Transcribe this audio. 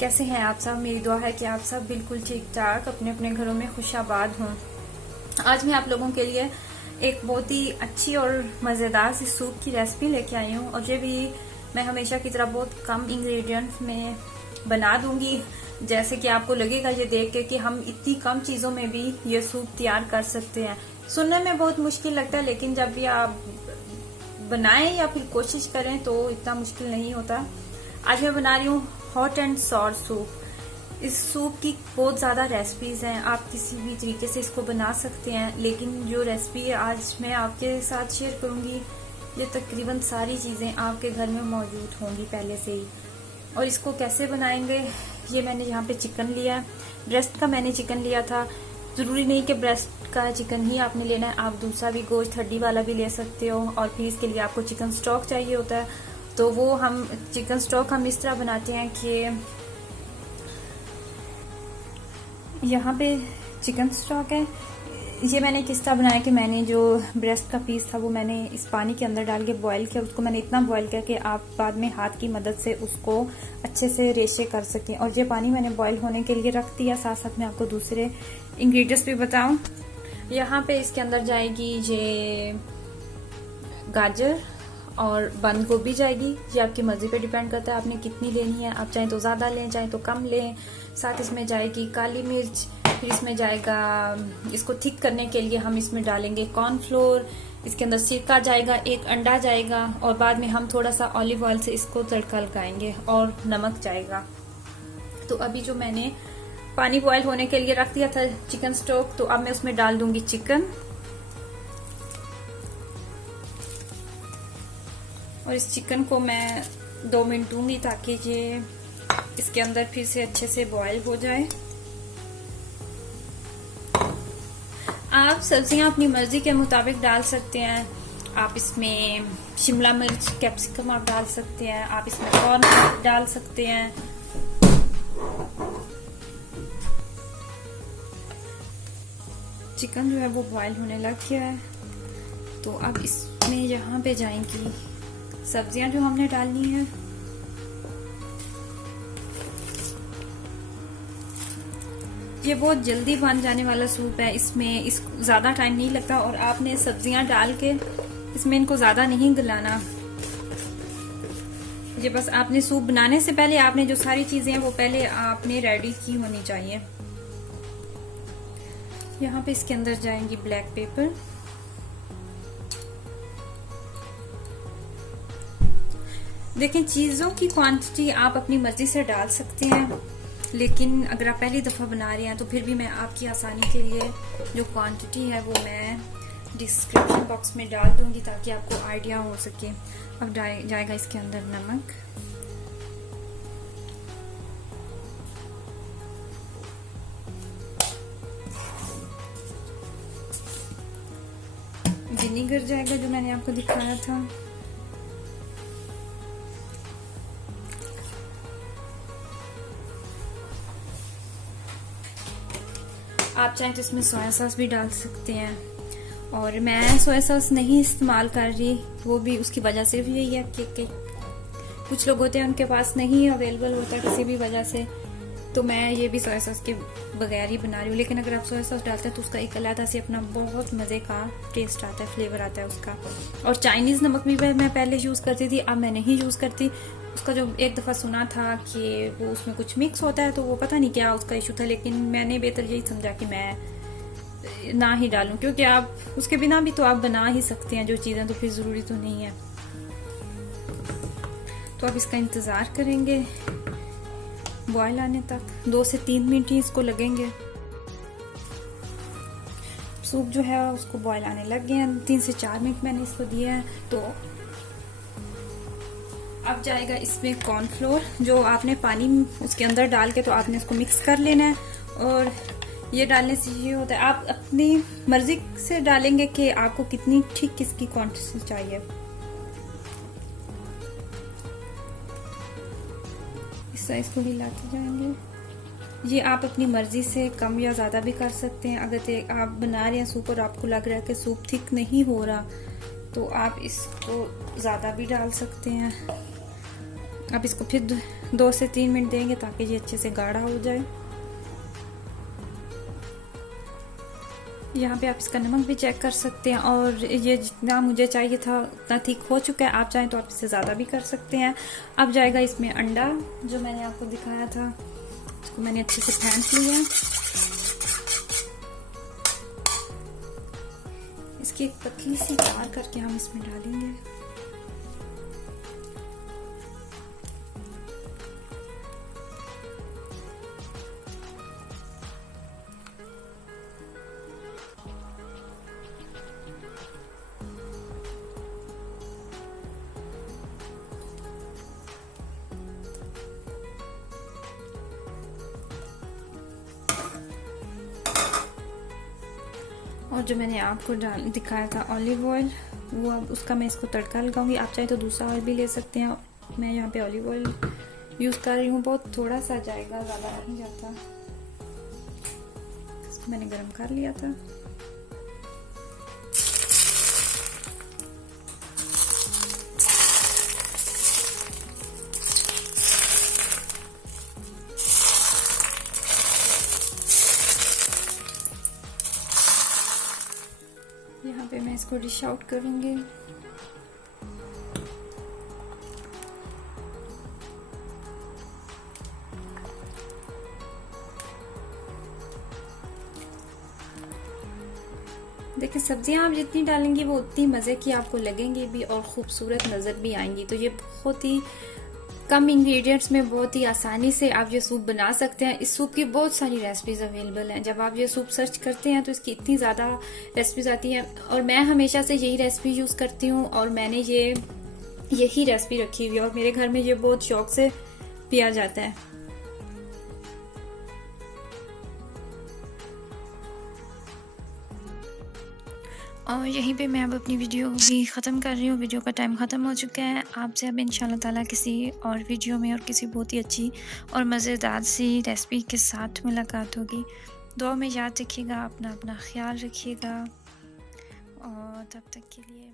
कैसे हैं आप सब। मेरी दुआ है कि आप सब बिल्कुल ठीक ठाक अपने अपने घरों में खुशाबाद हों। आज मैं आप लोगों के लिए एक बहुत ही अच्छी और मज़ेदार सी सूप की रेसिपी लेके आई हूँ, और ये भी मैं हमेशा की तरह बहुत कम इंग्रेडिएंट्स में बना दूंगी। जैसे कि आपको लगेगा ये देख के कि हम इतनी कम चीज़ों में भी ये सूप तैयार कर सकते हैं। सुनने में बहुत मुश्किल लगता है, लेकिन जब भी आप बनाएं या फिर कोशिश करें तो इतना मुश्किल नहीं होता। आज मैं बना रही हूँ हॉट एंड सॉर सूप। इस सूप की बहुत ज़्यादा रेसिपीज़ हैं, आप किसी भी तरीके से इसको बना सकते हैं, लेकिन जो रेसिपी आज मैं आपके साथ शेयर करूँगी ये तकरीबन सारी चीज़ें आपके घर में मौजूद होंगी पहले से ही। और इसको कैसे बनाएंगे, ये मैंने यहाँ पे चिकन लिया है, ब्रेस्ट का मैंने चिकन लिया था। ज़रूरी नहीं कि ब्रेस्ट का चिकन ही आपने लेना है, आप दूसरा भी गोश्त हड्डी वाला भी ले सकते हो। और फिर इसके लिए आपको चिकन स्टॉक चाहिए होता है, तो वो हम चिकन स्टॉक हम इस तरह बनाते हैं कि यहाँ पे चिकन स्टॉक है। ये मैंने किस तरह बनाया कि मैंने जो ब्रेस्ट का पीस था वो मैंने इस पानी के अंदर डाल के बॉईल किया। उसको मैंने इतना बॉईल किया कि आप बाद में हाथ की मदद से उसको अच्छे से रेशे कर सकें। और ये पानी मैंने बॉईल होने के लिए रख दिया। साथ साथ मैं आपको दूसरे इंग्रेडिएंट्स भी बताऊं। यहाँ पे इसके अंदर जाएगी ये गाजर और बंद गोभी जाएगी। ये आपकी मर्जी पे डिपेंड करता है आपने कितनी लेनी है, आप चाहें तो ज़्यादा लें चाहें तो कम लें। साथ इसमें जाएगी काली मिर्च, फिर इसमें जाएगा, इसको थिक करने के लिए हम इसमें डालेंगे कॉर्नफ्लोर, इसके अंदर सिरका जाएगा, एक अंडा जाएगा, और बाद में हम थोड़ा सा ऑलिव ऑयल से इसको तड़का लगाएंगे, और नमक जाएगा। तो अभी जो मैंने पानी बॉयल होने के लिए रख दिया था चिकन स्टॉक, तो अब मैं उसमें डाल दूंगी चिकन। और इस चिकन को मैं 2 मिनट दूंगी ताकि ये इसके अंदर फिर से अच्छे से बॉयल हो जाए। आप सब्जियां अपनी मर्जी के मुताबिक डाल सकते हैं। आप इसमें शिमला मिर्च, कैप्सिकम आप डाल सकते हैं, आप इसमें कॉर्न डाल सकते हैं। चिकन जो है वो बॉयल होने लग गया है, तो अब इसमें यहाँ पे जाएंगी सब्जियां जो हमने डालनी है। ये बहुत जल्दी बन जाने वाला सूप है, इसमें ज्यादा टाइम नहीं लगता, और आपने सब्जियां डाल के इसमें इनको ज्यादा नहीं गलाना। ये बस आपने सूप बनाने से पहले आपने जो सारी चीजें हैं वो पहले आपने रेडी की होनी चाहिए। यहाँ पे इसके अंदर जाएंगी ब्लैक पेपर, देखें चीज़ों की क्वांटिटी आप अपनी मर्जी से डाल सकते हैं, लेकिन अगर आप पहली दफ़ा बना रहे हैं तो फिर भी मैं आपकी आसानी के लिए जो क्वांटिटी है वो मैं डिस्क्रिप्शन बॉक्स में डाल दूंगी ताकि आपको आइडिया हो सके। अब जाएगा इसके अंदर नमक, विनीगर जाएगा जो मैंने आपको दिखाया था, आप चाहें तो इसमें सोया सॉस भी डाल सकते हैं। और मैं सोया सॉस नहीं इस्तेमाल कर रही, वो भी उसकी वजह से भी यही है कि कुछ लोग होते हैं उनके पास नहीं अवेलेबल होता किसी भी वजह से, तो मैं ये भी सोया सॉस के बगैर ही बना रही हूँ। लेकिन अगर आप सोया सॉस डालते हैं तो उसका एक अलग से अपना बहुत मज़े का टेस्ट आता है, फ्लेवर आता है उसका। और चाइनीज़ नमक भी मैं पहले यूज़ करती थी, अब मैं नहीं यूज़ करती। उसका जो एक दफ़ा सुना था कि वो उसमें कुछ मिक्स होता है, तो वो पता नहीं क्या उसका इशू था, लेकिन मैंने बेहतर यही समझा कि मैं ना ही डालूं, क्योंकि आप उसके बिना भी तो आप बना ही सकते हैं जो चीज़ें, तो फिर ज़रूरी तो नहीं है। तो अब इसका इंतज़ार करेंगे बॉयल आने तक, 2 से 3 मिनट ही इसको लगेंगे। सूप जो है उसको बॉयल आने लग गए हैं, 3 से 4 मिनट मैंने इसको दिया है। तो अब जाएगा इसमें कॉर्नफ्लोर, जो आपने पानी उसके अंदर डाल के तो आपने इसको मिक्स कर लेना है। और ये डालने से ये होता है आप अपनी मर्जी से डालेंगे कि आपको कितनी ठीक किसकी क्वांटिटी चाहिए। इस तरह इसको हिलाते जाएंगे। ये आप अपनी मर्जी से कम या ज़्यादा भी कर सकते हैं। अगर आप बना रहे हैं सूप और आपको लग रहा है कि सूप थिक नहीं हो रहा, तो आप इसको ज़्यादा भी डाल सकते हैं। अब इसको फिर 2 से 3 मिनट देंगे ताकि ये अच्छे से गाढ़ा हो जाए। यहाँ पे आप इसका नमक भी चेक कर सकते हैं, और ये जितना मुझे चाहिए था उतना ठीक हो चुका है। आप चाहें तो आप इससे ज़्यादा भी कर सकते हैं। अब जाएगा इसमें अंडा, जो मैंने आपको दिखाया था, इसको मैंने अच्छे से फेंट लिया। इसकी एक पतली सी तार करके हम इसमें डालेंगे। और जो मैंने आपको दिखाया था ऑलिव ऑयल, वो अब उसका मैं इसको तड़का लगाऊंगी। आप चाहे तो दूसरा ऑयल भी ले सकते हैं। मैं यहाँ पे ऑलिव ऑयल यूज़ कर रही हूँ, बहुत थोड़ा सा जाएगा, ज़्यादा नहीं जाता। इसको मैंने गरम कर लिया था। यहाँ पे मैं इसको डिश आउट करूँगी। देखिए, सब्जियां आप जितनी डालेंगी वो उतनी मज़े की आपको लगेंगी भी और ख़ूबसूरत नज़र भी आएंगी। तो ये बहुत ही कम इंग्रेडिएंट्स में बहुत ही आसानी से आप ये सूप बना सकते हैं। इस सूप की बहुत सारी रेसिपीज अवेलेबल हैं। जब आप ये सूप सर्च करते हैं तो इसकी इतनी ज़्यादा रेसिपीज आती हैं, और मैं हमेशा से यही रेसिपी यूज़ करती हूँ, और मैंने यही रेसिपी रखी हुई है, और मेरे घर में ये बहुत शौक से पिया जाता है। और यहीं पे मैं अब अपनी वीडियो भी ख़त्म कर रही हूँ। वीडियो का टाइम ख़त्म हो चुका है। आपसे अब इंशाल्लाह ताला किसी और वीडियो में और किसी बहुत ही अच्छी और मज़ेदार सी रेसिपी के साथ मुलाकात होगी। दुआ में याद रखिएगा, अपना ख्याल रखिएगा, और तब तक के लिए